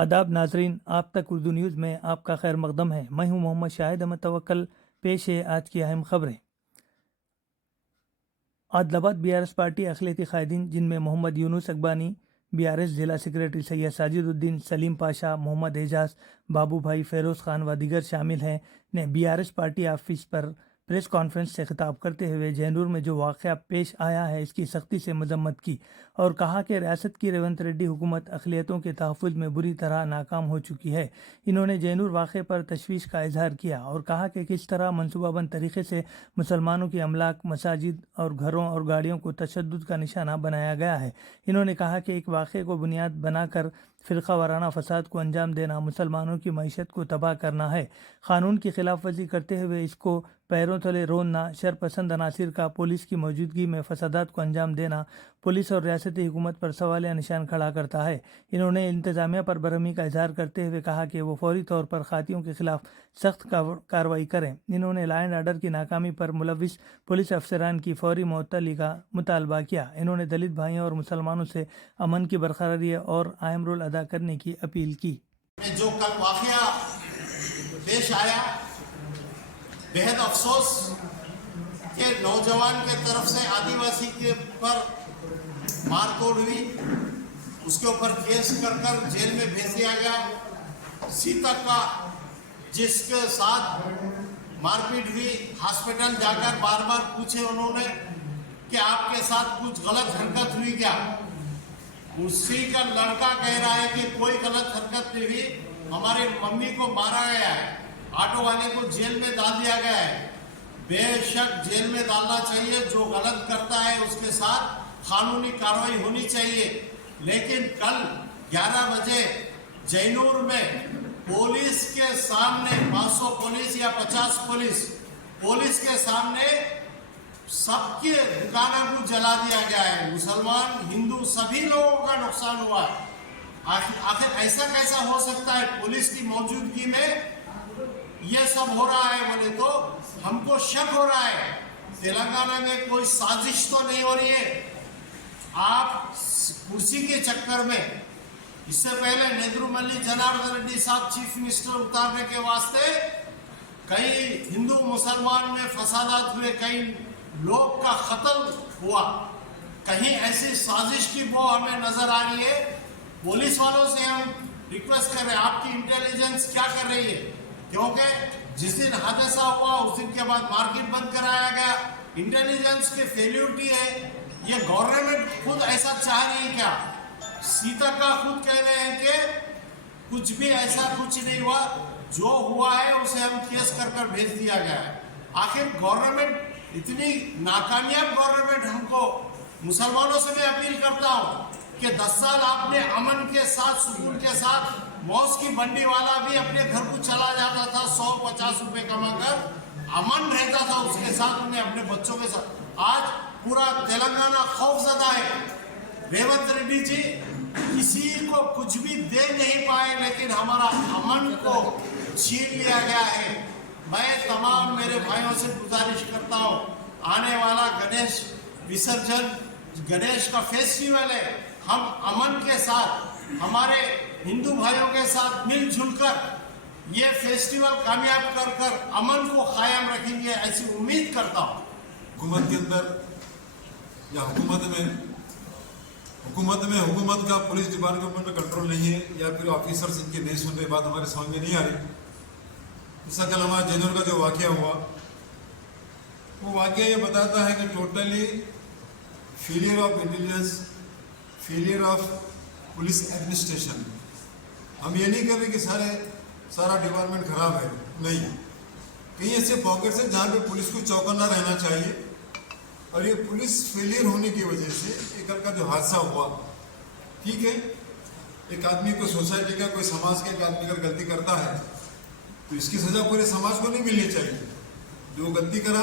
आदाब नाजरीन, आप तक उर्दू न्यूज़ में आपका खैर मकदम है। मैं हूं मोहम्मद शाहिद अहमद तवक्कल। पेश है आज की अहम खबरें। आदिलाबाद बीआरएस पार्टी अखिलती कायदीन, जिनमें मोहम्मद यूनुस अकबानी, बीआरएस जिला सेक्रेटरी सैयद साजिदुद्दीन, सलीम पाशा, मोहम्मद एजाज, बाबू भाई, फेरोज़ खान व दीगर शामिल हैं, ने बीआरएस पार्टी ऑफिस पर प्रेस कॉन्फ्रेंस से खिताब करते हुए जैनूर में जो वाक़या पेश आया है इसकी सख्ती से मजम्मत की और कहा कि रियासत की रेवंत रेड्डी हुकूमत अक़लियतों के तहफ़्फ़ुज़ में बुरी तरह नाकाम हो चुकी है। इन्होंने जैनूर वाक़े पर तशवीश का इजहार किया और कहा कि किस तरह मनसूबाबंद तरीके से मुसलमानों की अमलाक, मसाजिद और घरों और गाड़ियों को तशद्दुद का निशाना बनाया गया है। इन्होंने कहा कि एक वाक़े को बुनियाद बनाकर फ़िरका वाराना फ़साद को अंजाम देना मुसलमानों की मईशत को तबाह करना है। क़ानून की खिलाफ वर्जी करते हुए इसको पैरों तले रोनना, शरपसंद अनासिर का पुलिस की मौजूदगी में फसादात को अंजाम देना पुलिस और रियासती हुकूमत पर सवालिया निशान खड़ा करता है। इन्होंने इंतज़ामिया पर बरहमी का इजहार करते हुए कहा कि वो फौरी तौर पर खातियों के खिलाफ सख्त कार्रवाई करें। इन्होंने लॉ एंड ऑर्डर की नाकामी पर मुलविस पुलिस अफसरान की फौरी मुअत्तली का मुतालबा किया। इन्होंने दलित भाइयों और मुसलमानों से अमन की बरकरारी और अहम रोल अदा करने की अपील की। जो कल वाक़या पेश आया, बेहद अफसोस के नौजवान के तरफ से आदिवासी के पर मारतोड़ हुई, उसके ऊपर केस कर जेल में भेज दिया गया। सीता का जिसके साथ मारपीट हुई, हॉस्पिटल जाकर बार बार पूछे उन्होंने कि आपके साथ कुछ गलत हरकत हुई क्या। उसी का लड़का कह रहा है कि कोई गलत हरकत नहीं हुई, हमारी मम्मी को मारा गया है, ऑटो वाले को जेल में डाल दिया गया है। बेशक जेल में डालना चाहिए, जो गलत करता है उसके साथ कानूनी कार्रवाई होनी चाहिए। लेकिन कल 11 बजे जैनूर में पुलिस के सामने 500 पुलिस या 50 पुलिस के सामने सबके दुकानों को जला दिया गया है। मुसलमान, हिंदू सभी लोगों का नुकसान हुआ है। आखिर ऐसा कैसा हो सकता है? पुलिस की मौजूदगी में ये सब हो रहा है बोले तो हमको शक हो रहा है तेलंगाना में कोई साजिश तो नहीं हो रही है। आप कुर्सी के चक्कर में, इससे पहले नेदुरुमल्ली जनार्दन रेड्डी साहब चीफ मिनिस्टर उतारने के वास्ते कई हिंदू मुसलमान में फसादात हुए, कई लोग का कत्ल हुआ। कहीं ऐसी साजिश की वो हमें नजर आ रही है। पुलिस वालों से हम रिक्वेस्ट कर रहे हैं, आपकी इंटेलिजेंस क्या कर रही है? क्योंकि जिस दिन हादसा हुआ उस दिन के बाद मार्केट बंद कराया गया। इंटेलिजेंस की फेल्यूरिटी है। ये गवर्नमेंट खुद ऐसा चाह रही है क्या? सीता का खुद कह रहे हैं कि कुछ भी ऐसा कुछ नहीं हुआ, जो हुआ है उसे हम केस कर भेज दिया गया है। आखिर गवर्नमेंट इतनी नाकामयाब गवर्नमेंट, हमको मुसलमानों से भी अपील करता हूँ कि 10 साल आपने अमन के साथ, सुकून के साथ, मौज की बंडी वाला भी अपने घर को चला जाता था 100-50 रुपए कमाकर, अमन रहता था उसके साथ, उन्हें अपने बच्चों के साथ। आज पूरा तेलंगाना खौफजदा है। रेवंत रेड्डी जी किसी को कुछ भी दे नहीं पाए, लेकिन हमारा अमन को छीन लिया गया है। मैं तमाम मेरे भाइयों से गुजारिश करता हूँ, आने वाला गणेश विसर्जन, गणेश का फेस्टिवल है, हम अमन के साथ, हमारे हिंदू भाइयों के साथ मिलजुल कर ये फेस्टिवल कामयाब कर अमन को कायम रखेंगे, ऐसी उम्मीद करता हूँ। हुकूमत के अंदर या हुकूमत का पुलिस डिपार्टमेंट में कंट्रोल नहीं है, या फिर ऑफिसर्स इनकी नहीं सुन रहे, बात हमारे समझ में नहीं आ रही। इसका कल हमारा जैनूर का जो वाकया हुआ, वो वाकया ये बताता है कि totally failure of intelligence, failure of police administration. हम ये नहीं कर रहे कि सारा डिपार्टमेंट खराब है, नहीं। कहीं ऐसे पॉकेट्स हैं जहाँ पे पुलिस को चौकन्ना रहना चाहिए, और ये पुलिस फेलियर होने की वजह से एक कल का जो हादसा हुआ, ठीक है, एक आदमी को, सोसाइटी का, कोई समाज के एक आदमी अगर गलती करता है तो इसकी सजा पूरे समाज को नहीं मिलनी चाहिए। जो गलती करा,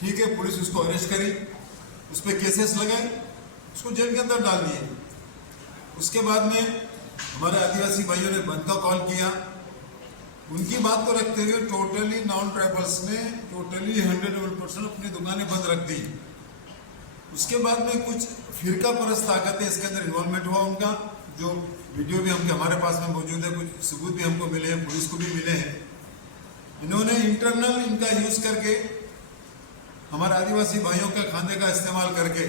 ठीक है, पुलिस उसको अरेस्ट करी, उस पर केसेस लगाए, उसको जेल के अंदर डाल दिए। उसके बाद में हमारे आदिवासी भाइयों ने बंद का कॉल किया। उनकी बात को रखते हुए टोटली नॉन ट्राइबल्स ने टोटली 100% अपनी दुकानें बंद रख दी। उसके बाद में कुछ फिरका परस्त ताकतें इसके अंदर इन्वॉल्वमेंट हुआ उनका, जो वीडियो भी हमारे पास में मौजूद है, कुछ सबूत भी हमको मिले हैं, पुलिस को भी मिले हैं। इन्होंने इंटरनल इनका यूज करके हमारे आदिवासी भाइयों के खाने का इस्तेमाल करके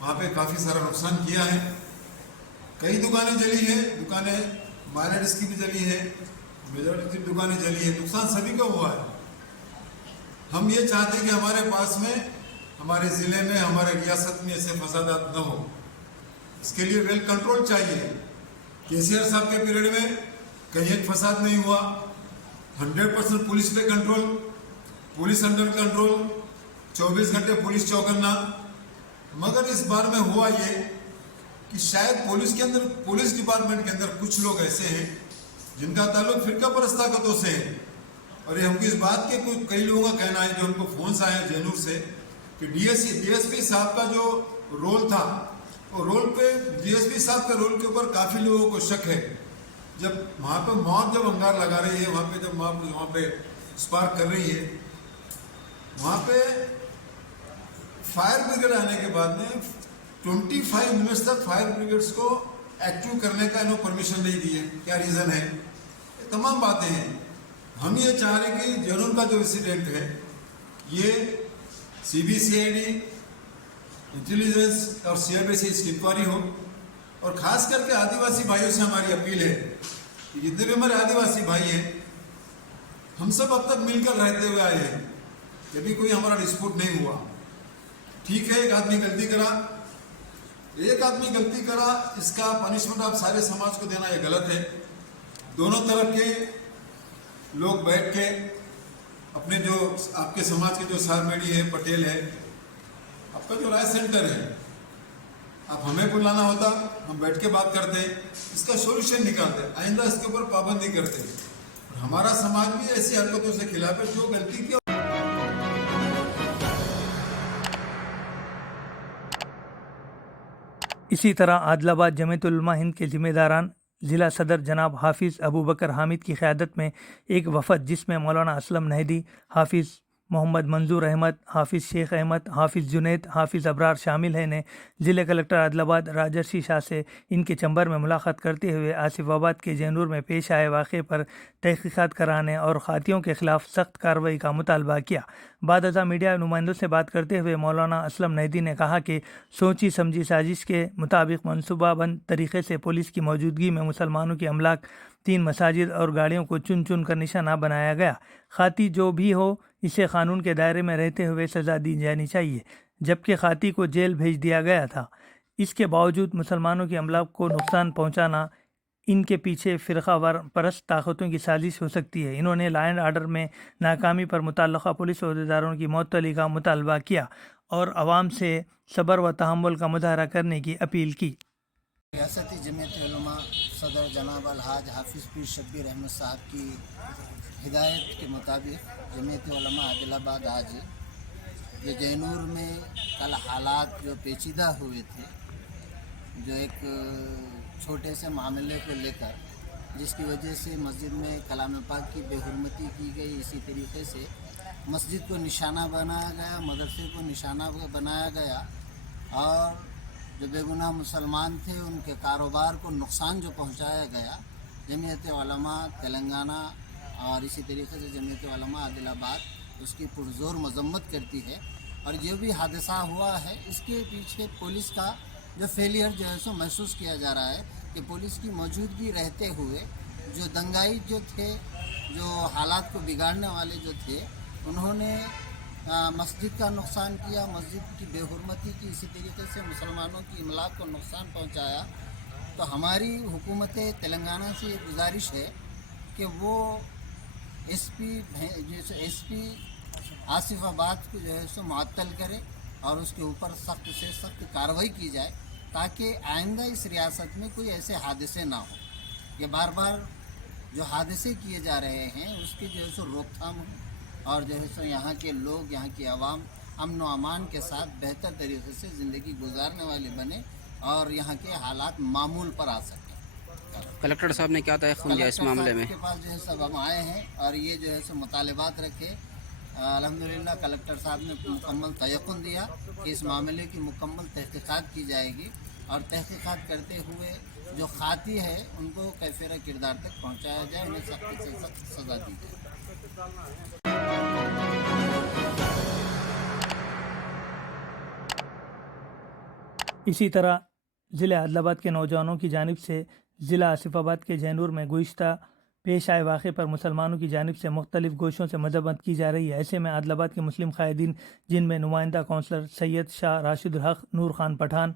वहाँ पे काफ़ी सारा नुकसान किया है। कई दुकानें जली है, दुकानें माइनर्स की भी जली है, मेजॉरिटी की दुकानें जली है, नुकसान सभी का हुआ है। हम ये चाहते हैं कि हमारे पास में, हमारे ज़िले में, हमारे रियासत में ऐसे फसादात न हो। इसके लिए वेल कंट्रोल चाहिए। केसीआर साहब के पीरियड में कहीं एक फसाद नहीं हुआ, 100% पुलिस पे कंट्रोल, पुलिस अंडर कंट्रोल, 24 घंटे पुलिस चौकन्ना। मगर इस बार में हुआ ये कि शायद पुलिस के अंदर, पुलिस डिपार्टमेंट के अंदर कुछ लोग ऐसे हैं जिनका ताल्लुक फिरका परस्त ताकतों से है। और ये हमको इस बात के कई लोगों का कहना है, जो हमको फोन आए हैं जैनूर से, कि डीएसपी साहब का जो रोल था, वो रोल पे, डीएसपी साहब के रोल के ऊपर काफ़ी लोगों को शक है। जब वहाँ पे मौत जब अंगार लगा रही है, वहाँ पे जब वहाँ पे स्पार्क कर रही है, वहाँ पे फायर ब्रिगेड आने के बाद में 25 मिनट्स तक फायर ब्रिगेड्स को एक्टिव करने का इन्होंने परमिशन नहीं दी है। क्या रीज़न है? तमाम बातें हैं। हम ये चाह रहे हैं कि जैनूर का जो इंसिडेंट है, ये CBCID, इंटेलिजेंस और CIB से इसकी इंक्वायरी हो। और खास करके आदिवासी भाइयों से हमारी अपील है कि जितने भी हमारे आदिवासी भाई हैं, हम सब अब तक मिलकर रहते हुए आए हैं, कभी कोई हमारा डिस्प्यूट नहीं हुआ। ठीक है, एक आदमी गलती करा, इसका पनिशमेंट आप सारे समाज को देना ये गलत है। दोनों तरफ के लोग बैठ के अपने जो आपके समाज के जो सारमेड़ी है, पटेल है, आपका जो राय सेंटर है, आप हमें बुलाना होता, हम बैठ के बात करते, इसका सॉल्यूशन निकालते, आइंदा इसके ऊपर पाबंदी करते। हमारा समाज भी ऐसी हरकतों से खिलाफ है जो गलती की। इसी तरह आदिलाबाद जमीयतुल उलमा हिंद के जिम्मेदारान ज़िला सदर जनाब हाफिज़ अबू बकर हामिद की क़यादत में एक वफ़द, जिसमें मौलाना असलम नहदी, हाफिज़ मोहम्मद मंजूर अहमद, हाफिज़ शेख अहमद, हाफिज़ जुनैद, हाफिज़ अबरार शामिल हैं, ने ज़िले कलेक्टर आदिलाबाद राजर्षि शाह से इनके चंबर में मुलाकात करते हुए आसिफाबाद के जैनूर में पेश आए वाक़े पर तहक़ीक़ात कराने और ख़ातियों के ख़िलाफ़ सख्त कार्रवाई का मुतालबा किया। बाद अज़ा मीडिया नुमाइंदों से बात करते हुए मौलाना असलम नहदी ने कहा कि सोची समझी साजिश के मुताबिक मनसूबाबंद तरीक़े से पुलिस की मौजूदगी में मुसलमानों की अमलाक, 3 मसाजिद और गाड़ियों को चुन चुन कर निशाना बनाया गया। खाती जो भी हो, इसे कानून के दायरे में रहते हुए सज़ा दी जानी चाहिए, जबकि खाती को जेल भेज दिया गया था। इसके बावजूद मुसलमानों की अमलाक को नुकसान पहुंचाना, इनके पीछे फ़िरक़ावार परस्त ताकतों की साजिश हो सकती है। इन्होंने लॉ एंड ऑर्डर में नाकामी पर मुतल्लिक़ा पुलिस अहदेदारों की मुअत्तली का मुतालबा किया और आवाम से सब्र व तहम्मुल का मुज़ाहरा करने की अपील की। रियासती जमीयत उलमा सदर जनाब अलहाज हाफिज़ पीर शब्बीर अहमद साहब की हिदायत के मुताबिक जमीयत उलमा आदिलाबाद आज जो जैनूर में कल हालात जो पेचीदा हुए थे, जो एक छोटे से मामले को लेकर, जिसकी वजह से मस्जिद में कलाम पाक की बेहुरमती की गई, इसी तरीके से मस्जिद को निशाना बनाया गया, मदरसे को निशाना बनाया गया और जो बेगुनाह मुसलमान थे उनके कारोबार को नुकसान जो पहुंचाया गया। जमीयत उलमा तेलंगाना और इसी तरीके से जमीयत उलमा आदिलाबाद उसकी पुरजोर मजम्मत करती है। और जो भी हादसा हुआ है, इसके पीछे पुलिस का जो फेलियर जो है सो महसूस किया जा रहा है कि पुलिस की मौजूदगी रहते हुए जो दंगाई जो थे, जो हालात को बिगाड़ने वाले जो थे, उन्होंने मस्जिद का नुकसान किया, मस्जिद की बेहुरमती की, इसी तरीके से मुसलमानों की इमलाक को नुकसान पहुंचाया। तो हमारी हुकूमत तेलंगाना से ये गुजारिश है कि वो एसपी आसिफाबाद को जो है सो मुअत्तल करे और उसके ऊपर सख्त से सख्त कार्रवाई की जाए, ताकि आइंदा इस रियासत में कोई ऐसे हादसे ना हो। ये बार बार जो हादसे किए जा रहे हैं उसकी जो है सो रोकथाम हो और जो है सो यहाँ के लोग, यहाँ की आवाम अमन व अमान के साथ बेहतर तरीके से ज़िंदगी गुजारने वाले बने और यहाँ के हालात मामूल पर आ सकें। कलेक्टर साहब ने क्या तय किया इस मामले में? के पास जो है सब हम आए हैं और ये जो है सो मुतालबात रखे। अल्हम्दुलिल्लाह कलेक्टर साहब ने मुकम्मल तयक़ुन दिया कि इस मामले की मुकम्मल तहक़ीक़ात की जाएगी और तहक़ीक़ात करते हुए जो खाती है उनको कैफियत किरदार तक पहुंचाया जाए, उन्हें सख्त से सख्त सज़ा दी जाए। इसी तरह ज़िला आदिलाबाद के नौजवानों की जानिब से ज़िला आसिफाबाद के जैनूर में गुज़िश्ता पेश आए वाक़े पर मुसलमानों की जानिब से मुख्तलिफ गोशों से मजम्मत की जा रही है। ऐसे में आदिलाबाद के मुस्लिम कायदीन, जिनमें नुमाइंदा कौंसलर सैयद शाह राशिदुल हक, नूर खान पठान,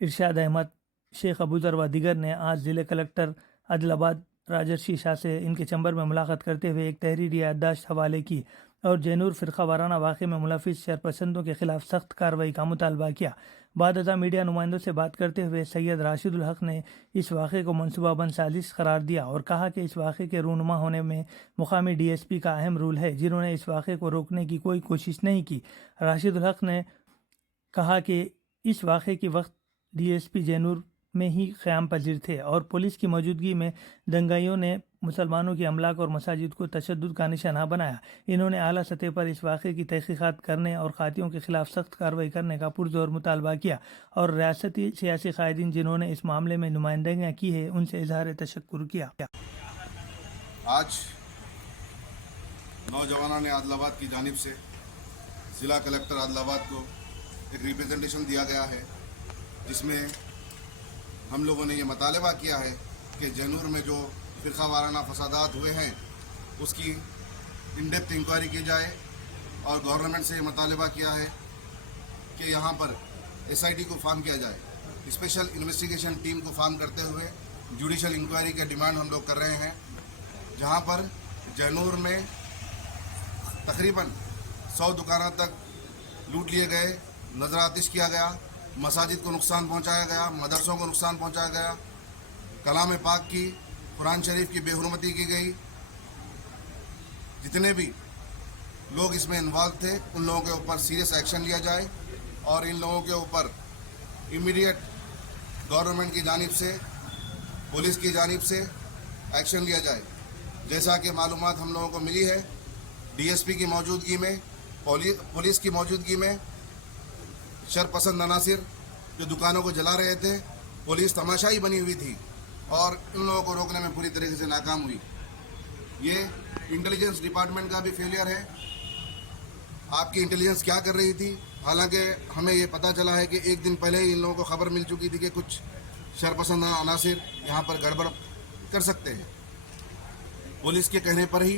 इरशाद अहमद, शेख अबूजर व दीगर ने आज ज़िले कलेक्टर आदिलाबाद राजर्षि शाह से इनके चंबर में मुलाकात करते हुए एक तहरीरी याददाश्त हवाले की और जैनूर फ़िरक़ा वाराना वाक़े में मुलविस शरपसंदों के ख़िलाफ़ सख्त कार्रवाई का मुतालबा किया। बाद अज़ा मीडिया नुमाइंदों से बात करते हुए सैयद राशिदुल हक ने इस वाक़े को मनसूबाबंद साजिश करार दिया और कहा कि इस वाक़े के रूनुमा होने में मुकामी DSP का अहम रोल है, जिन्होंने इस वाक़े को रोकने की कोई कोशिश नहीं की। राशिदुल हक ने कहा कि इस वाक़े के वक्त DSP जैनूर में ही क़याम पजीर थे और पुलिस की मौजूदगी में दंगाइयों ने मुसलमानों की अमलाक और मसाजिद को तशद्दुद का निशाना बनाया। इन्होंने आला सतह पर इस वाक़े की तहक़ीक़ात करने और क़ातियों के ख़िलाफ़ सख्त कार्रवाई करने का पुरज़ोर मुतालबा किया और रियासती सियासी क़ायदीन जिन्होंने इस मामले में नुमाइंदगियाँ की है उनसे इज़हार तशक्कुर किया। आज नौजवानों ने आदिलाबाद की जानिब से ज़िला कलेक्टर आदिलाबाद को एक रिप्रेजेंटेशन दिया गया है, जिसमें हम लोगों ने ये मुतालबा किया है कि जैनूर में जो फ़िरक़ा वाराना फसादात हुए हैं उसकी इन डेप्थ इंक्वायरी की जाए और गवर्नमेंट से ये मुतालबा किया है कि यहाँ पर SIT को फॉर्म किया जाए, स्पेशल इन्वेस्टिगेशन टीम को फॉर्म करते हुए जुडिशल इंक्वायरी का डिमांड हम लोग कर रहे हैं, जहाँ पर जैनूर में तकरीबन 100 दुकानों तक लूट लिए गए, नज़र आतिश किया गया, मसाजिद को नुकसान पहुंचाया गया, मदरसों को नुकसान पहुंचाया गया, कलाम पाक की, कुरान शरीफ की बेहुरमती की गई। जितने भी लोग इसमें इन्वॉल्व थे उन लोगों के ऊपर सीरियस एक्शन लिया जाए और इन लोगों के ऊपर इमीडिएट गवर्नमेंट की जानिब से, पुलिस की जानिब से एक्शन लिया जाए। जैसा कि मालूमात हम लोगों को मिली है, DSP की मौजूदगी में, पुलिस की मौजूदगी में शरपसंद अनासिर जो दुकानों को जला रहे थे, पुलिस तमाशाई बनी हुई थी और इन लोगों को रोकने में पूरी तरीके से नाकाम हुई। ये इंटेलिजेंस डिपार्टमेंट का भी फेलियर है। आपकी इंटेलिजेंस क्या कर रही थी? हालांकि हमें ये पता चला है कि एक दिन पहले ही इन लोगों को खबर मिल चुकी थी कि कुछ शरपसंद अनासिर यहाँ पर गड़बड़ कर सकते हैं। पुलिस के कहने पर ही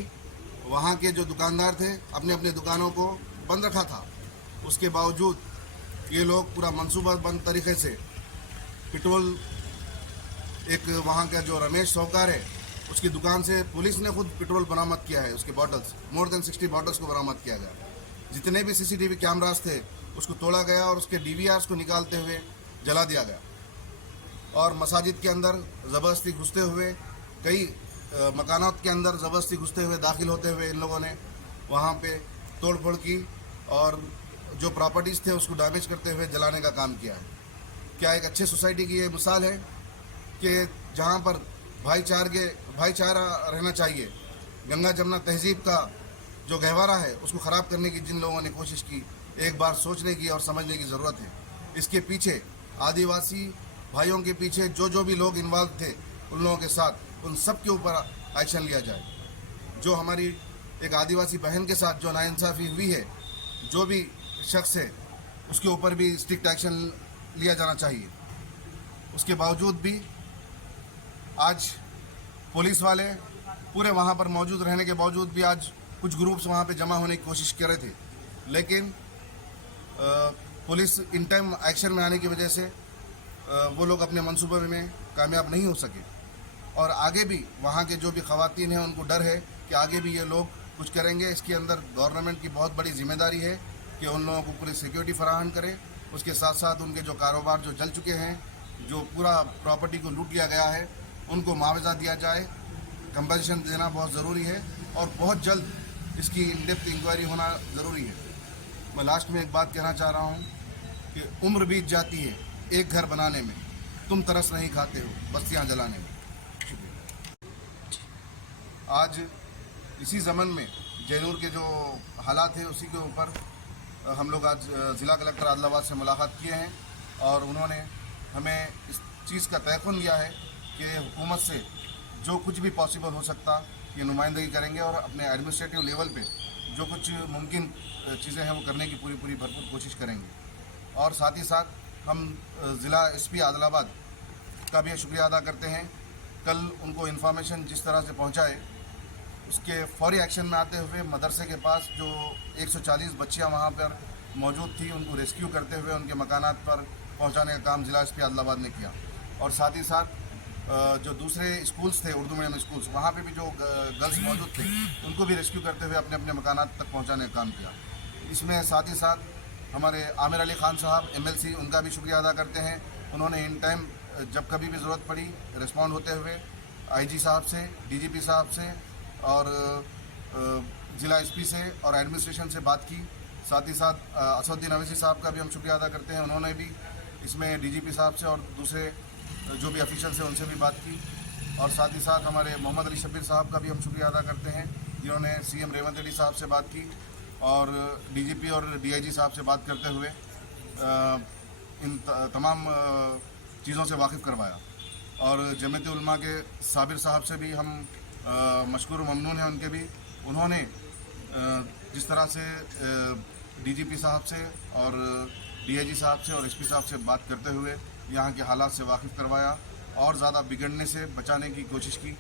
वहाँ के जो दुकानदार थे अपने अपने दुकानों को बंद रखा था। उसके बावजूद ये लोग पूरा मनसूबाबंद तरीके से पेट्रोल, एक वहाँ का जो रमेश सौकार है उसकी दुकान से पुलिस ने खुद पेट्रोल बरामद किया है, उसके बॉटल्स, मोर देन 60 बॉटल्स को बरामद किया गया। जितने भी CCTV कैमरास थे उसको तोड़ा गया और उसके DVRs को निकालते हुए जला दिया गया और मसाजिद के अंदर ज़बरदस्ती घुसते हुए, कई मकानात के अंदर ज़बरदस्ती घुसते हुए, दाखिल होते हुए इन लोगों ने वहाँ पे तोड़ फोड़ की और जो प्रॉपर्टीज़ थे उसको डैमेज करते हुए जलाने का काम किया है। क्या एक अच्छे सोसाइटी की ये मिसाल है कि जहाँ पर भाईचारा रहना चाहिए, गंगा जमुना तहजीब का जो गहवारा है उसको ख़राब करने की जिन लोगों ने कोशिश की, एक बार सोचने की और समझने की ज़रूरत है। इसके पीछे आदिवासी भाइयों के पीछे जो भी लोग इन्वॉल्व थे उन लोगों के साथ उन सब के ऊपर एक्शन लिया जाए। जो हमारी एक आदिवासी बहन के साथ जो नाइंसाफ़ी हुई है, जो भी शख्स है उसके ऊपर भी स्ट्रिक्ट एक्शन लिया जाना चाहिए। उसके बावजूद भी आज पुलिस वाले पूरे वहाँ पर मौजूद रहने के बावजूद भी आज कुछ ग्रुप्स वहाँ पे जमा होने की कोशिश कर रहे थे, लेकिन पुलिस इन टाइम एक्शन में आने की वजह से वो लोग अपने मंसूबे में कामयाब नहीं हो सके और आगे भी वहाँ के जो भी ख़वातीन हैं उनको डर है कि आगे भी ये लोग कुछ करेंगे। इसके अंदर गवर्नमेंट की बहुत बड़ी जिम्मेदारी है कि उन लोगों को पूरी सिक्योरिटी फराहम करे। उसके साथ साथ उनके जो कारोबार जो जल चुके हैं, जो पूरा प्रॉपर्टी को लूट लिया गया है, उनको मुआवजा दिया जाए, कंपनसेशन देना बहुत ज़रूरी है और बहुत जल्द इसकी इन डेप्थ इंक्वायरी होना ज़रूरी है। मैं लास्ट में एक बात कहना चाह रहा हूँ कि उम्र बीत जाती है एक घर बनाने में, तुम तरस नहीं खाते हो बस्तियाँ जलाने में। आज इसी ज़मन में जैनूर के जो हालात हैं उसी के ऊपर हम लोग आज ज़िला कलेक्टर आदिलाबाद से मुलाकात किए हैं और उन्होंने हमें इस चीज़ का तयक़ुन लिया है कि हुकूमत से जो कुछ भी पॉसिबल हो सकता ये नुमाइंदगी करेंगे और अपने एडमिनिस्ट्रेटिव लेवल पे जो कुछ मुमकिन चीज़ें हैं वो करने की पूरी भरपूर कोशिश करेंगे। और साथ ही साथ हम ज़िला SP आदिलाबाद का भी शुक्रिया अदा करते हैं। कल उनको इन्फॉर्मेशन जिस तरह से पहुंचाए उसके फौरी एक्शन में आते हुए मदरसे के पास जो 140 बच्चियां वहां पर मौजूद थी उनको रेस्क्यू करते हुए उनके मकानात पर पहुंचाने का काम ज़िला SP आदिलाबाद ने किया। और साथ ही साथ जो दूसरे स्कूल्स थे उर्दू मीडियम स्कूल्स वहाँ पे भी जो गर्ल्स मौजूद थे उनको भी रेस्क्यू करते हुए अपने अपने मकानात तक पहुँचाने का काम किया। इसमें साथ ही साथ हमारे आमिर अली खान साहब MLC उनका भी शुक्रिया अदा करते हैं। उन्होंने इन टाइम जब कभी भी ज़रूरत पड़ी रिस्पॉन्ड होते हुए IG साहब से, DGP साहब से और ज़िला SP से और एडमिनिस्ट्रेशन से बात की। साथ ही साथ असदुद्दीन अवैसी साहब का भी हम शुक्रिया अदा करते हैं। उन्होंने भी इसमें DGP साहब से और दूसरे जो भी ऑफिशियल्स हैं उनसे भी बात की। और साथ ही साथ हमारे मोहम्मद अली शब्बीर साहब का भी हम शुक्रिया अदा करते हैं जिन्होंने CM रेवंत रेड्डी साहब से बात की और DGP और DIG साहब से बात करते हुए इन तमाम चीज़ों से वाकिफ़ करवाया। और जमीयत उलमा के साबिर साहब से भी हम मशकूर ममनून हैं उनके भी। उन्होंने जिस तरह से DGP साहब से और DIG साहब से और SP साहब से बात करते हुए यहाँ के हालात से वाकिफ़ करवाया और ज़्यादा बिगड़ने से बचाने की कोशिश की।